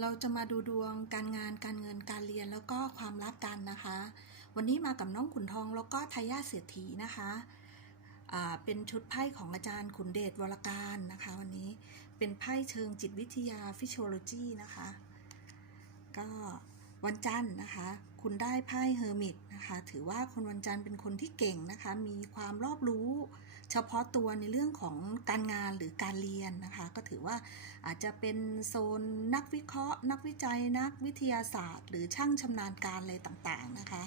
เราจะมาดูดวงการงานการเงินการเรียนแล้วก็ความรักกันนะคะ วันนี้มากับน้องขุนทองแล้วก็ทายาทเศรษฐีนะคะเป็นชุดไพ่ของอาจารย์ขุนเดชวรการนะคะ วันนี้เป็นไพ่เชิงจิตวิทยาฟิชโลจีนะคะ ก็วันจันทร์นะคะ คุณได้ไพ่เฮอร์มิตนะคะ ถือว่าคนวันจันทร์เป็นคนที่เก่งนะคะ มีความรอบรู้ เฉพาะตัวในเรื่องของการงานหรือการเรียนนะคะ ก็ถือว่าอาจจะเป็นโซนนักวิเคราะห์ นักวิจัยนักวิทยาศาสตร์ หรือช่างชำนาญการอะไรต่างๆนะคะ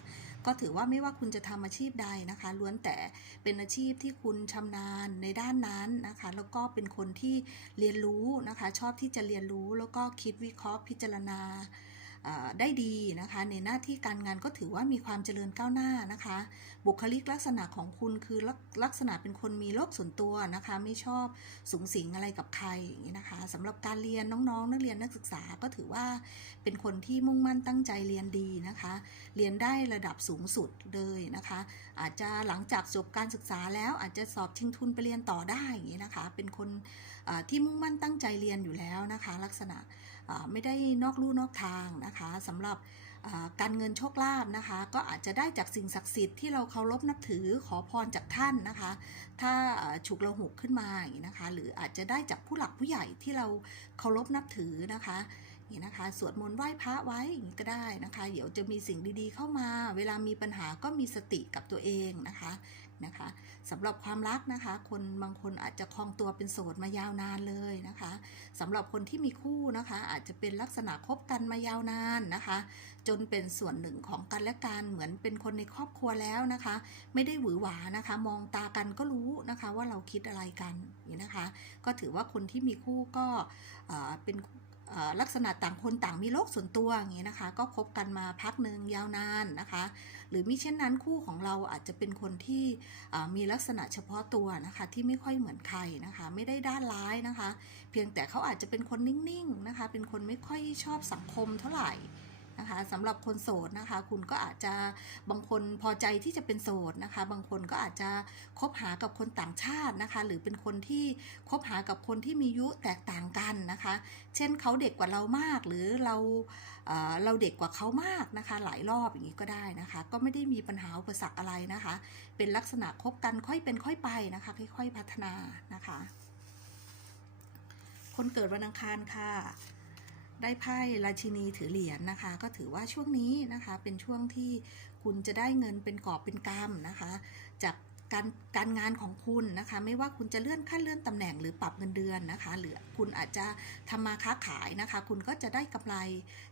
ก็ถือว่าไม่ว่าคุณจะทำอาชีพใดนะคะ ล้วนแต่เป็นอาชีพที่คุณชำนาญในด้านนั้นนะคะ แล้วก็เป็นคนที่เรียนรู้นะคะ ชอบที่จะเรียนรู้แล้วก็คิดวิเคราะห์พิจารณา ได้ดีนะคะ ในหน้าที่การงานก็ถือว่ามีความเจริญก้าวหน้านะคะ บุคลิกลักษณะของคุณคือลักลักษณะเป็นคนมีโลกส่วนตัวนะคะ ไม่ชอบสูงสิงอะไรกับใครอย่างนี้นะคะสำหรับการเรียนน้องๆ นักเรียนนักศึกษาก็ถือว่าเป็นคนที่มุ่งมั่นตั้งใจเรียนดีนะคะ เรียนได้ระดับสูงสุดเลยนะคะ อาจจะหลังจากจบการศึกษาแล้วอาจจะสอบชิงทุนไปเรียนต่อได้อย่างนี้นะคะ เป็นคนที่มุ่งมั่นตั้งใจเรียนอยู่แล้วนะคะ ลักษณะ ไม่ได้นอกลู่นอกทางนะคะสำหรับการเงินโชคลาภนะคะ ก็อาจจะได้จากสิ่งศักดิ์สิทธิ์ที่เราเคารพนับถือขอพรจากท่านนะคะ ถ้าฉุกระหุกขึ้นมาอย่างนี้นะคะ หรืออาจจะได้จากผู้หลักผู้ใหญ่ที่เราเคารพนับถือนะคะอย่างนี้นะคะสวดมนต์ไหว้พระไว้อย่างนี้ก็ได้นะคะ เดี๋ยวจะมีสิ่งดีๆเข้ามา เวลามีปัญหาก็มีสติกับตัวเองนะคะ นะคะสำหรับความรักนะคะ คนบางคนอาจจะคลองตัวเป็นโสดมายาวนานเลยนะคะสำหรับคนที่มีคู่นะคะ อาจจะเป็นลักษณะคบกันมายาวนานนะคะ จนเป็นส่วนหนึ่งของกันและกันเหมือนเป็นคนในครอบครัวแล้วนะคะ ไม่ได้หวือหวานะคะ มองตากันก็รู้นะคะว่าเราคิดอะไรกันนี้นะคะ ก็ถือว่าคนที่มีคู่ก็เป็น ลักษณะต่างคนต่างมีโลกส่วนตัวอย่างนี้นะคะ ก็คบกันมาพักหนึ่งยาวนานนะคะ หรือมิเช่นนั้นคู่ของเราอาจจะเป็นคนที่มีลักษณะเฉพาะตัวนะคะที่ไม่ค่อยเหมือนใครนะคะ ไม่ได้ด้านร้ายนะคะ เพียงแต่เขาอาจจะเป็นคนนิ่งๆนะคะ เป็นคนไม่ค่อยชอบสังคมเท่าไหร่ นะคะสำหรับคนโสดนะคะ คุณก็อาจจะบางคนพอใจที่จะเป็นโสดนะคะ บางคนก็อาจจะคบหากับคนต่างชาตินะคะ หรือเป็นคนที่คบหากับคนที่มียุแตกต่างกันนะคะ เช่นเขาเด็กกว่าเรามาก หรือเราเเราเด็กกว่าเขามากนะคะ หลายรอบอย่างนี้ก็ได้นะคะ ก็ไม่ได้มีปัญหาอุปสรรคอะไรนะคะ เป็นลักษณะคบกันค่อยเป็นค่อยไปนะคะค่อยๆพัฒนานะคะ คนเกิดวันอังคารค่ะ ได้ไพ่ราชินีถือเหรียญนะคะ ก็ถือว่าช่วงนี้นะคะ เป็นช่วงที่คุณจะได้เงินเป็นกอบเป็นกำนะคะ จากการการงานของคุณนะคะ ไม่ว่าคุณจะเลื่อนขั้นเลื่อนตำแหน่งหรือปรับเงินเดือนนะคะ หรือคุณอาจจะทำมาค้าขายนะคะ คุณก็จะได้กำไร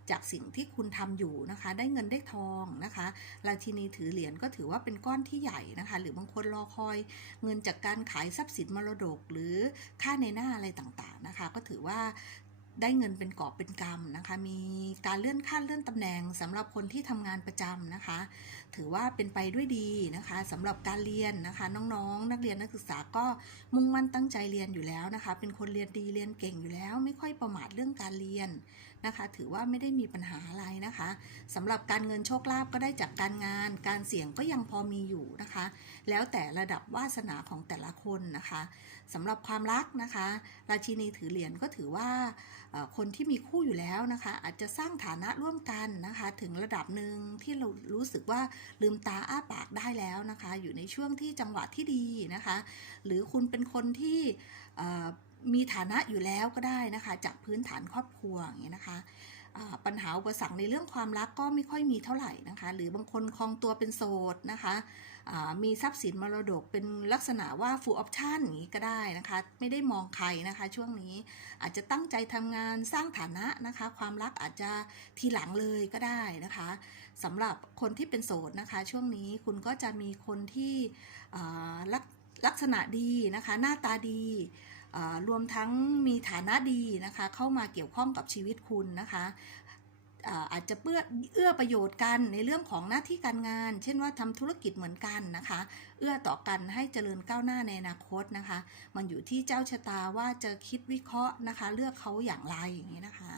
จากสิ่งที่คุณทำอยู่นะคะ ได้เงินได้ทองนะคะราชินีถือเหรียญก็ถือว่าเป็นก้อนที่ใหญ่นะคะ หรือบางคนรอคอยเงินจากการขายทรัพย์สินมรดก หรือค่าในหน้าอะไรต่างๆนะคะ ก็ถือว่า ได้เงินเป็นกอบเป็นกำนะคะ มีการเลื่อนขั้นเลื่อนตำแหน่งสำหรับคนที่ทำงานประจำนะคะ ถือว่าเป็นไปด้วยดีนะคะสำหรับการเรียนนะคะ น้องๆ นักเรียนนักศึกษาก็มุ่งมั่นตั้งใจเรียนอยู่แล้วนะคะ เป็นคนเรียนดีเรียนเก่งอยู่แล้ว ไม่ค่อยประมาทเรื่องการเรียนนะคะ ถือว่าไม่ได้มีปัญหาอะไรนะคะสำหรับการเงินโชคลาภก็ได้จากการงาน การเสี่ยงก็ยังพอมีอยู่นะคะ แล้วแต่ระดับวาสนาของแต่ละคนนะคะ สำหรับความรักนะคะ ราชินีถือเหรียญก็ถือว่าคนที่มีคู่อยู่แล้วนะคะ อาจจะสร้างฐานะร่วมกันนะคะ ถึงระดับหนึ่งที่เรารู้สึกว่าลืมตาอ้าปากได้แล้วนะคะ อยู่ในช่วงที่จังหวะที่ดีนะคะ หรือคุณเป็นคนที่มีฐานะอยู่แล้วก็ได้นะคะ จากพื้นฐานครอบครัวอย่างเงี้ยนะคะปัญหาอุปสรรคในเรื่องความรักก็ไม่ค่อยมีเท่าไหร่นะคะ หรือบางคนคลองตัวเป็นโสดนะคะ มีทรัพย์สินมรดกเป็นลักษณะว่า full option อย่างนี้ก็ได้นะคะ ไม่ได้มองใครนะคะช่วงนี้อาจจะตั้งใจทำงานสร้างฐานะนะคะ ความรักอาจจะทีหลังเลยก็ได้นะคะสำหรับคนที่เป็นโสดนะคะ ช่วงนี้คุณก็จะมีคนที่ลักลักษณะดีนะคะ หน้าตาดีรวมทั้งมีฐานะดีนะคะ เข้ามาเกี่ยวข้องกับชีวิตคุณนะคะ อาอาจจะเพื่อเอื้อประโยชน์กันในเรื่องของหน้าที่การงาน เช่นว่าทำธุรกิจเหมือนกันนะคะ เอื้อต่อกันให้เจริญก้าวหน้าในอนาคตนะคะ มันอยู่ที่เจ้าชะตาว่าจะคิดวิเคราะห์นะคะ เลือกเขาอย่างไรอย่างนี้นะคะ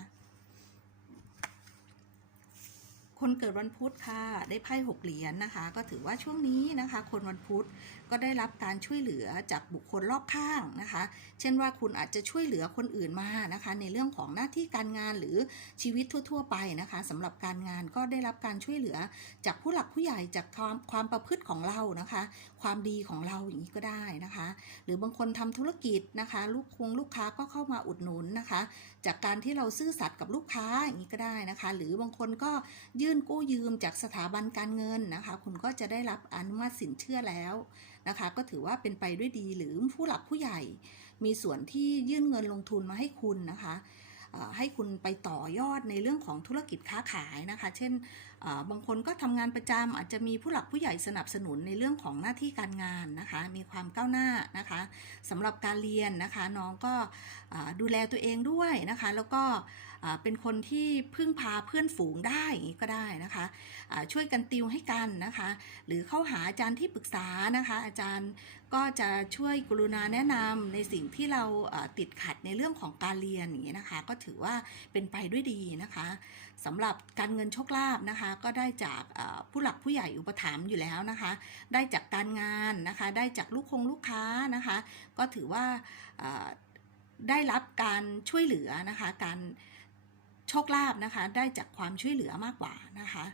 คนเกิดวันพุธค่ะได้ไพ่หกเหรียญนะคะ ก็ถือว่าช่วงนี้นะคะ คนวันพุธ ก็ได้รับการช่วยเหลือจากบุคคลรอบข้างนะคะ เช่นว่าคุณอาจจะช่วยเหลือคนอื่นมานะคะ ในเรื่องของหน้าที่การงานหรือชีวิตทั่ว ๆ ไปนะคะสำหรับการงานก็ได้รับการช่วยเหลือจากผู้หลักผู้ใหญ่จากความความประพฤติของเรานะคะ ความดีของเราอย่างนี้ก็ได้นะคะ หรือบางคนทำธุรกิจนะคะ ลูกคงลูกค้าก็เข้ามาอุดหนุนนะคะ จากการที่เราซื่อสัตย์กับลูกค้าอย่างนี้ก็ได้นะคะ หรือบางคนก็ยื่นกู้ยืมจากสถาบันการเงินนะคะ คุณก็จะได้รับอนุมัติสินเชื่อแล้วนะคะ ก็ถือว่าเป็นไปด้วยดีหรือผู้หลักผู้ใหญ่ มีส่วนที่ยื่นเงินลงทุนมาให้คุณนะคะ ให้คุณไปต่อยอดในเรื่องของธุรกิจค้าขายนะคะ เช่นบางคนก็ทำงานประจำอาจจะมีผู้หลักผู้ใหญ่สนับสนุนในเรื่องของหน้าที่การงานนะคะ มีความก้าวหน้านะคะสำหรับการเรียนนะคะน้องก็ดูแลตัวเองด้วยนะคะ แล้วก็ เป็นคนที่พึ่งพาเพื่อนฝูงได้ก็ได้นะคะอ่าช่วยกันติวให้กันนะคะ หรือเข้าหาอาจารย์ที่ปรึกษานะคะ อาจารย์ก็จะช่วยกรุณาแนะนำในสิ่งที่เราติดขัดในเรื่องของการเรียนอย่างนี้นะคะ ก็ถือว่าเป็นไปด้วยดีนะคะสำหรับการเงินโชคลาภนะคะ ก็ได้จากผู้หลักผู้ใหญ่อุปถัมภ์อยู่แล้วนะคะ ได้จากการงานนะคะ ได้จากลูกคงลูกค้านะคะ ก็ถือว่าได้รับการช่วยเหลือนะคะการ โชคลาภนะคะ ได้จากความช่วยเหลือมากกว่านะคะ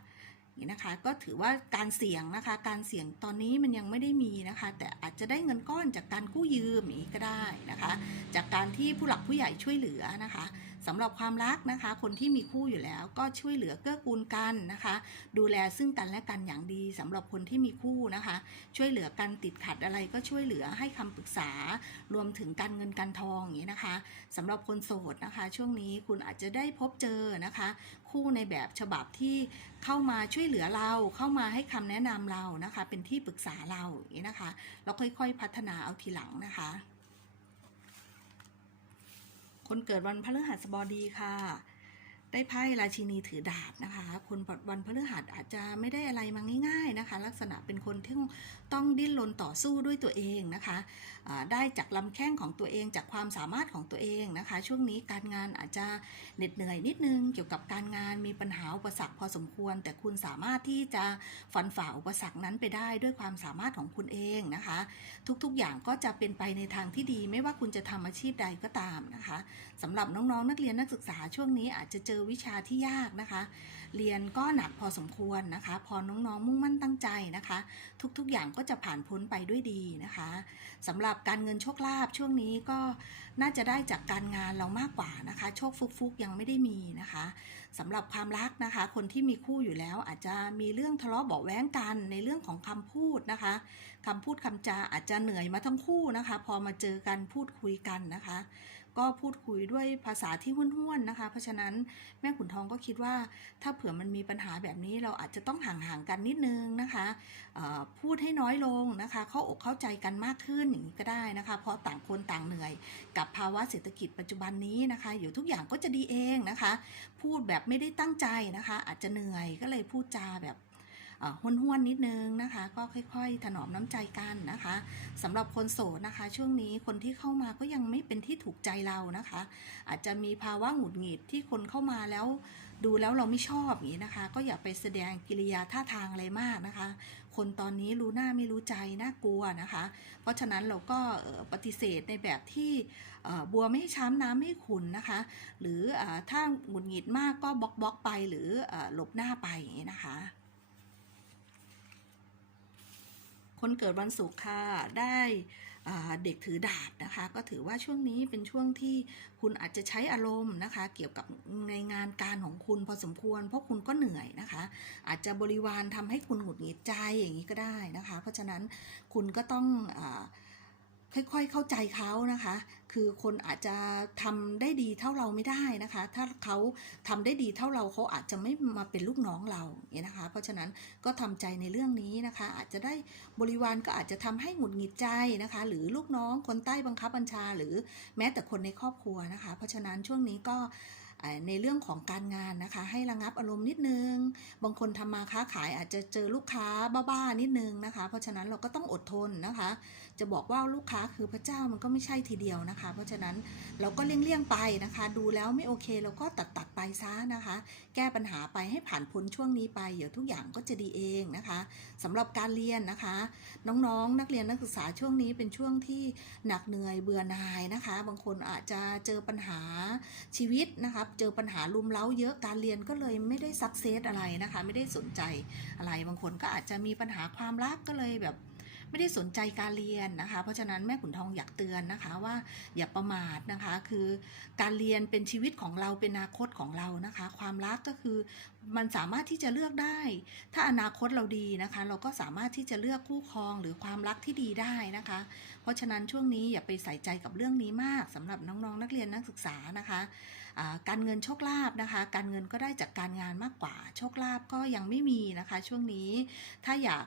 นี่นะคะก็ถือว่าการเสี่ยงนะคะการเสี่ยงตอนนี้มันยังไม่ได้มีนะคะ แต่อาจจะได้เงินก้อนจากการกู้ยืมอย่างนี้ก็ได้นะคะ จากการที่ผู้หลักผู้ใหญ่ช่วยเหลือนะคะสำหรับความรักนะคะ คนที่มีคู่อยู่แล้วก็ช่วยเหลือเกื้อกูลกันนะคะ ดูแลซึ่งกันและกันอย่างดีสำหรับคนที่มีคู่นะคะ ช่วยเหลือกันติดขัดอะไรก็ช่วยเหลือให้คำปรึกษา รวมถึงการเงินการทองอย่างนี้นะคะสำหรับคนโสดนะคะ ช่วงนี้คุณอาจจะได้พบเจอนะคะ คู่ในแบบฉบับที่เข้ามาช่วยเหลือเราเข้ามาให้คำแนะนำเรานะคะ เป็นที่ปรึกษาเราอย่างนี้นะคะแล้วค่อยๆพัฒนาเอาทีหลังนะคะ คนเกิดวันพฤหัสบดีค่ะ ได้ไพ่ราชินีถือดาบนะคะ คนวันพฤหัสอาจจะไม่ได้อะไรมาง่ายๆนะคะ ลักษณะเป็นคนที่ต้องดิ้นรนต่อสู้ด้วยตัวเองนะคะอ่าได้จากลำแข้งของตัวเองจากความสามารถของตัวเองนะคะ ช่วงนี้การงานอาจจะเหน็ดเหนื่อยนิดนึง เกี่ยวกับการงานมีปัญหาอุปสรรคพอสมควร แต่คุณสามารถที่จะฟันฝ่าอุปสรรคนั้นไปได้ด้วยความสามารถของคุณเองนะคะ ทุกๆอย่างก็จะเป็นไปในทางที่ดี ไม่ว่าคุณจะทำอาชีพใดก็ตามนะคะสำหรับน้องๆนักเรียนนักศึกษาช่วงนี้อาจจะเจอวิชาที่ยากนะคะ เรียนก็หนักพอสมควรนะคะ พอน้องๆ มุ่งมั่นตั้งใจนะคะ ทุกๆอย่างก็จะผ่านพ้นไปด้วยดีนะคะสำหรับการเงินโชคลาภช่วงนี้ก็น่าจะได้จากการงานเรามากกว่านะคะ โชคฟุกๆยังไม่ได้มีนะคะสำหรับความรักนะคะ คนที่มีคู่อยู่แล้วอาจจะมีเรื่องทะเลาะเบาะแว้งกันในเรื่องของคำพูดนะคะคำพูดคำจาอาจจะเหนื่อยมาทั้งคู่นะคะ พอมาเจอกันพูดคุยกันนะคะ ก็พูดคุยด้วยภาษาที่ห้วนๆนะคะ เพราะฉะนั้นแม่ขุนทองก็คิดว่า ถ้าเผื่อมันมีปัญหาแบบนี้เราอาจจะต้องห่างๆกันนิดนึงนะคะพูดให้น้อยลงนะคะ เข้าอกเข้าใจกันมากขึ้นอย่างนี้ก็ได้นะคะ เพราะต่างคนต่างเหนื่อย กับภาวะเศรษฐกิจปัจจุบันนี้นะคะอยู่ทุกอย่างก็จะดีเองนะคะ พูดแบบไม่ได้ตั้งใจนะคะ อาจจะเหนื่อยก็เลยพูดจาแบบ ห้วนๆนิดนึงนะคะ ก็ค่อย ๆ ถนอมน้ำใจกันนะคะสำหรับคนโสดนะคะ ช่วงนี้คนที่เข้ามาก็ยังไม่เป็นที่ถูกใจเรานะคะ อาจจะมีภาวะหงุดหงิดที่คนเข้ามาแล้วดูแล้วเราไม่ชอบอย่างนี้นะคะ ก็อย่าไปแสดงกิริยาท่าทางอะไรมากนะคะ คนตอนนี้รู้หน้าไม่รู้ใจน่ากลัวนะคะ เพราะฉะนั้นเราก็ปฏิเสธในแบบที่บัวไม่ช้ำน้ำไม่ขุนนะคะ หรือถ้าหงุดหงิดมากก็บล็อกบล็อกไปหรือเออหลบหน้าไปอย่างนี้นะคะ คนเกิดวันศุกร์ค่ะ ได้เด็กถือดาบนะคะ ก็ถือว่าช่วงนี้เป็นช่วงที่คุณอาจจะใช้อารมณ์นะคะ เกี่ยวกับในงานการของคุณพอสมควร เพราะคุณก็เหนื่อยนะคะ อาจจะบริวารทำให้คุณหงุดหงิดใจอย่างนี้ก็ได้นะคะ เพราะฉะนั้นคุณก็ต้องอ ค่อยๆเข้าใจเขานะคะ คือคนอาจจะทำได้ดีเท่าเราไม่ได้นะคะ ถ้าเขาทำได้ดีเท่าเราเขาอาจจะไม่มาเป็นลูกน้องเราอย่างนี้นะคะ เพราะฉะนั้นก็ทำใจในเรื่องนี้นะคะ อาจจะได้บริวารก็อาจจะทำให้หงุดหงิดใจนะคะ หรือลูกน้องคนใต้บังคับบัญชา หรือแม้แต่คนในครอบครัวนะคะ เพราะฉะนั้นช่วงนี้ก็ในเรื่องของการงานนะคะ ให้ระงับอารมณ์นิดนึง บางคนทำมาค้าขายอาจจะเจอลูกค้าบ้าๆนิดนึงนะคะ เพราะฉะนั้นเราก็ต้องอดทนนะคะ จะบอกว่าลูกค้าคือพระเจ้ามันก็ไม่ใช่ทีเดียวนะคะ เพราะฉะนั้นเราก็เลี่ยงๆไปนะคะ ดูแล้วไม่โอเคเราก็ตัดตัดๆไปซะนะคะ แก้ปัญหาไปให้ผ่านพ้นช่วงนี้ไปเดี๋ยวทุกอย่างก็จะดีเองนะคะสำหรับการเรียนนะคะ น้องๆนักเรียนนักศึกษาช่วงนี้เป็นช่วงที่หนักเหนื่อยเบื่อหน่ายนะคะ บางคนอาจจะเจอปัญหาชีวิตนะคะเจอปัญหาลุมเล้าเยอะการเรียนก็เลยไม่ได้สักเซสอะไรนะคะ ไม่ได้สนใจอะไรบางคนก็อาจจะมีปัญหาความรักก็เลยแบบ ไม่ได้สนใจการเรียนนะคะ เพราะฉะนั้นแม่ขุนทองอยากเตือนนะคะว่าอย่าประมาทนะคะ คือการเรียนเป็นชีวิตของเราเป็นอนาคตของเรานะคะ ความรักก็คือมันสามารถที่จะเลือกได้ ถ้าอนาคตเราดีนะคะ เราก็สามารถที่จะเลือกคู่ครองหรือความรักที่ดีได้นะคะ เพราะฉะนั้นช่วงนี้อย่าไปใส่ใจกับเรื่องนี้มากสำหรับน้องๆนักเรียนนักศึกษานะคะการเงินโชคลาภนะคะ การเงินก็ได้จากการงานมากกว่าโชคลาภก็ยังไม่มีนะคะ ช่วงนี้ถ้าอยาก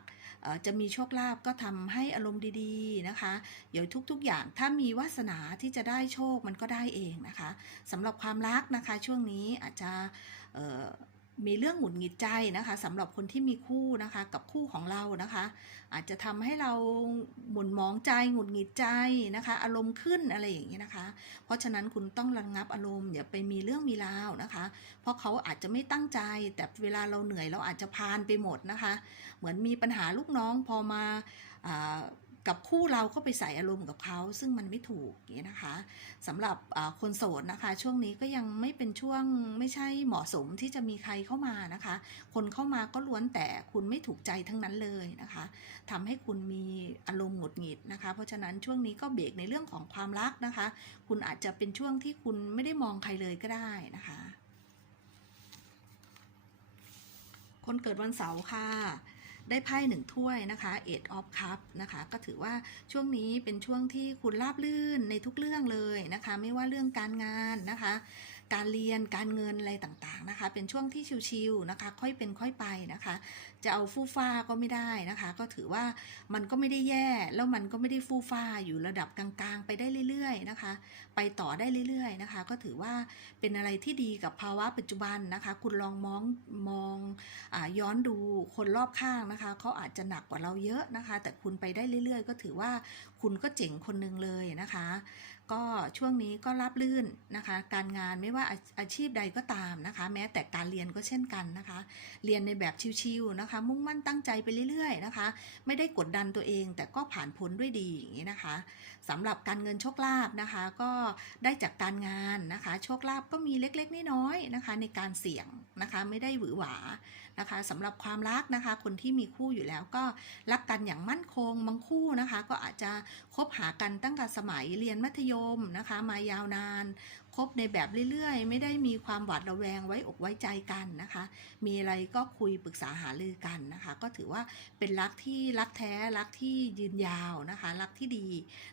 จะมีโชคลาภก็ทำให้อารมณ์ดีๆนะคะ เดี๋ยวทุกๆอย่างถ้ามีวาสนาที่จะได้โชคมันก็ได้เองนะคะสำหรับความรักนะคะช่วงนี้อาจจะ มีเรื่องหงุดหงิดใจนะคะสำหรับคนที่มีคู่นะคะกับคู่ของเรานะคะ อาจจะทำให้เราหมุนมองใจหงุดหงิดใจนะคะ อารมณ์ขึ้นอะไรอย่างนี้นะคะ เพราะฉะนั้นคุณต้องระงับอารมณ์อย่าไปมีเรื่องมีราวนะคะ เพราะเขาอาจจะไม่ตั้งใจ แต่เวลาเราเหนื่อยเราอาจจะพานไปหมดนะคะ เหมือนมีปัญหาลูกน้องพอมาอ่า กับคู่เราก็ไปใส่อารมณ์กับเขา ซึ่งมันไม่ถูกอย่างนี้นะคะสำหรับคนโสดนะคะ ช่วงนี้ก็ยังไม่เป็นช่วงไม่ใช่เหมาะสมที่จะมีใครเข้ามานะคะ คนเข้ามาก็ล้วนแต่คุณไม่ถูกใจทั้งนั้นเลยนะคะทำให้คุณมีอารมณ์หงุดหงิดนะคะ เพราะฉะนั้นช่วงนี้ก็เบรกในเรื่องของความรักนะคะ คุณอาจจะเป็นช่วงที่คุณไม่ได้มองใครเลยก็ได้นะคะ คนเกิดวันเสาร์ค่ะ ได้ไพ่หนึ่งถ้วยนะคะ Eight of Cup นะคะก็ถือว่าช่วงนี้เป็นช่วงที่คุณราบลื่นในทุกเรื่องเลยนะคะ ไม่ว่าเรื่องการงานนะคะ การเรียนการเงินอะไรต่างๆนะคะ เป็นช่วงที่ชิวๆนะคะ ค่อยเป็นค่อยไปนะคะ จะเอาฟู่ฟ้าก็ไม่ได้นะคะ ก็ถือว่ามันก็ไม่ได้แย่แล้วมันก็ไม่ได้ฟู่ฟ้าอยู่ระดับกลางๆ ไปได้เรื่อยๆนะคะ ไปต่อได้เรื่อยๆนะคะ ก็ถือว่าเป็นอะไรที่ดีกับภาวะปัจจุบันนะคะ คุณลองมองมองอย้อนดูคนรอบข้างนะคะเขาอาจจะหนักกว่าเราเยอะนะคะ แต่คุณไปได้เรื่อยๆ ก็ถือว่าคุณก็เจ๋งคนหนึ่งเลยนะคะ ก็ช่วงนี้ก็รับลื่นนะคะ การงานไม่ว่าอาอาชีพใดก็ตามนะคะ แม้แต่การเรียนก็เช่นกันนะคะ เรียนในแบบชิวๆนะคะ มุ่งมั่นตั้งใจไปเรื่อยๆนะคะ ไม่ได้กดดันตัวเอง แต่ก็ผ่านพ้นด้วยดีอย่างนี้นะคะสำหรับการเงินโชคลาภนะคะ ก็ได้จากการงานนะคะ โชคลาภก็มีเล็กๆน้อยๆนะคะ ในการเสี่ยงนะคะ ไม่ได้หวือหวา นะคะสำหรับความรักนะคะ คนที่มีคู่อยู่แล้วก็รักกันอย่างมั่นคงบางคู่นะคะ ก็อาจจะคบหากันตั้งแต่สมัยเรียนมัธยมนะคะ มายาวนาน คบในแบบเรื่อยๆ ไม่ได้มีความหวาดระแวงไว้อกไว้ใจกันนะคะ มีอะไรก็คุยปรึกษาหารือกันนะคะ ก็ถือว่าเป็นรักที่รักแท้รักที่ยืนยาวนะคะ รักที่ดี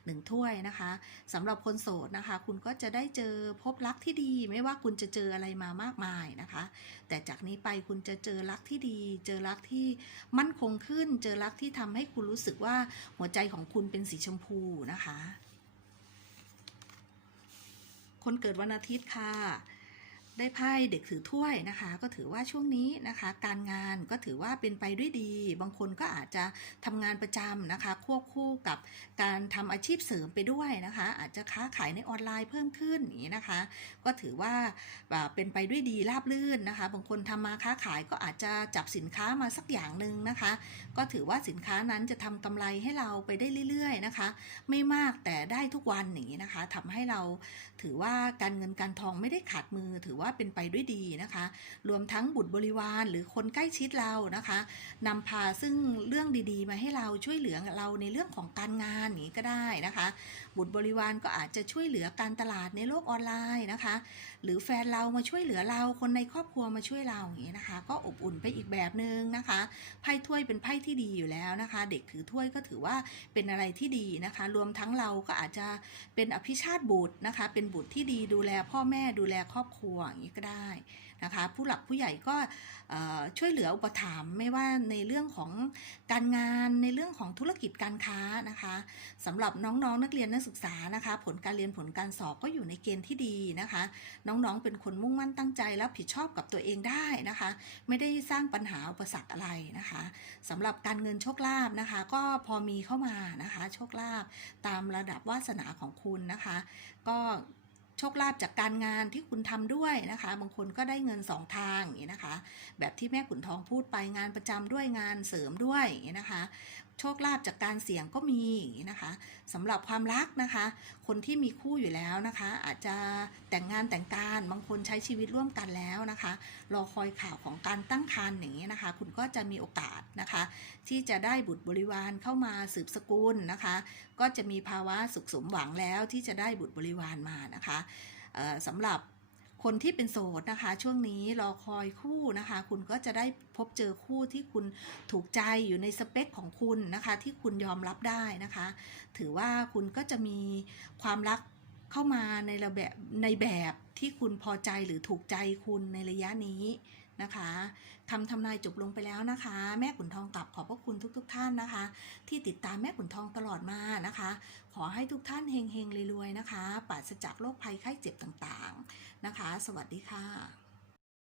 หนึ่งถ้วยนะคะสำหรับคนโสดนะคะ คุณก็จะได้เจอพบรักที่ดี ไม่ว่าคุณจะเจออะไรมามากมายนะคะ แต่จากนี้ไปคุณจะเจอรักที่ดี เจอรักที่มั่นคงขึ้น เจอรักที่ทำให้คุณรู้สึกว่าหัวใจของคุณเป็นสีชมพูนะคะ คนเกิดวันอาทิตย์ค่ะ ได้ไพ่เด็กถือถ้วยนะคะ ก็ถือว่าช่วงนี้นะคะ การงานก็ถือว่าเป็นไปด้วยดี บางคนก็อาจจะทำงานประจำนะคะ ควบคู่กับการทำอาชีพเสริมไปด้วยนะคะ อาจจะค้าขายในออนไลน์เพิ่มขึ้นอย่างนี้นะคะ ก็ถือว่าเป็นไปด้วยดีราบรื่นนะคะ บางคนทำมาค้าขายก็อาจจะจับสินค้ามาสักอย่างหนึ่งนะคะ ก็ถือว่าสินค้านั้นจะทำกำไรให้เราไปได้เรื่อย ๆนะคะ ไม่มากแต่ได้ทุกวันอย่างนี้นะคะทำให้เราถือว่าการเงินการทองไม่ได้ขาดมือถือว่าว่าเป็นไปด้วยดีนะคะ รวมทั้งบุตรบริวารหรือคนใกล้ชิดเรานะคะนำพาซึ่งเรื่องดีๆ มาให้เราช่วยเหลือเราในเรื่องของการงานนี้ก็ได้นะคะ บุตรบริวารก็อาจจะช่วยเหลือการตลาดในโลกออนไลน์นะคะ หรือแฟนเรามาช่วยเหลือเราคนในครอบครัวมาช่วยเราอย่างนี้นะคะ ก็อบอุ่นไปอีกแบบหนึ่งนะคะไพ่ถ้วยเป็นไพ่ที่ดีอยู่แล้วนะคะ เด็กถือถ้วยก็ถือว่าเป็นอะไรที่ดีนะคะ รวมทั้งเราก็อาจจะเป็นอภิชาติบุตรนะคะ เป็นบุตรที่ดีดูแลพ่อแม่ดูแลครอบครัวอย่างนี้ก็ได้ นะคะผู้หลักผู้ใหญ่ก็ช่วยเหลืออุปถัมภ์ไม่ว่าในเรื่องของการงานในเรื่องของธุรกิจการค้านะคะสำหรับน้องๆนนักเรียนนักศึกษานะคะ ผลการเรียนผลการสอบก็อยู่ในเกณฑ์ที่ดีนะคะ น้องๆเป็นคนมุ่งมั่นตั้งใจและผิดชอบกับตัวเองได้นะคะ ไม่ได้สร้างปัญหาอุปสรรคอะไรนะคะสำหรับการเงินโชคลาภนะคะ ก็พอมีเข้ามานะคะ โชคลาภตามระดับวาสนาของคุณนะคะ ก็ โชคลาภจากการงานที่คุณทำด้วยนะคะ บางคนก็ได้เงินสองทางอย่างนี้นะคะ แบบที่แม่ขุนทองพูดไปงานประจำด้วยงานเสริมด้วยอย่างนี้นะคะโชคลาภจากการเสี่ยงก็มีอย่างนี้นะคะสำหรับความรักนะคะ คนที่มีคู่อยู่แล้วนะคะ อาจจะแต่งงานแต่งการบางคนใช้ชีวิตร่วมกันแล้วนะคะ รอคอยข่าวของการตั้งครรภ์อย่างนี้นะคะ คุณก็จะมีโอกาสนะคะ ที่จะได้บุตรบริวารเข้ามาสืบสกุลนะคะ ก็จะมีภาวะสุขสมหวังแล้วที่จะได้บุตรบริวารมานะคะสำหรับ คนที่เป็นโสดนะคะ ช่วงนี้รอคอยคู่นะคะ คุณก็จะได้พบเจอคู่ที่คุณถูกใจอยู่ในสเปคของคุณนะคะ ที่คุณยอมรับได้นะคะ ถือว่าคุณก็จะมีความรักเข้ามาในระแบบในแบบที่คุณพอใจหรือถูกใจคุณในระยะนี้ นะคะคำทำนายจบลงไปแล้วนะคะ แม่ขุนทองกลับขอบพระคุณทุกๆทท่านนะคะ ที่ติดตามแม่ขุนทองตลอดมานะคะ ขอให้ทุกท่านเฮงๆรวยๆนะคะปราศจากโรคภัยไข้เจ็บต่างๆนะคะ สวัสดีค่ะ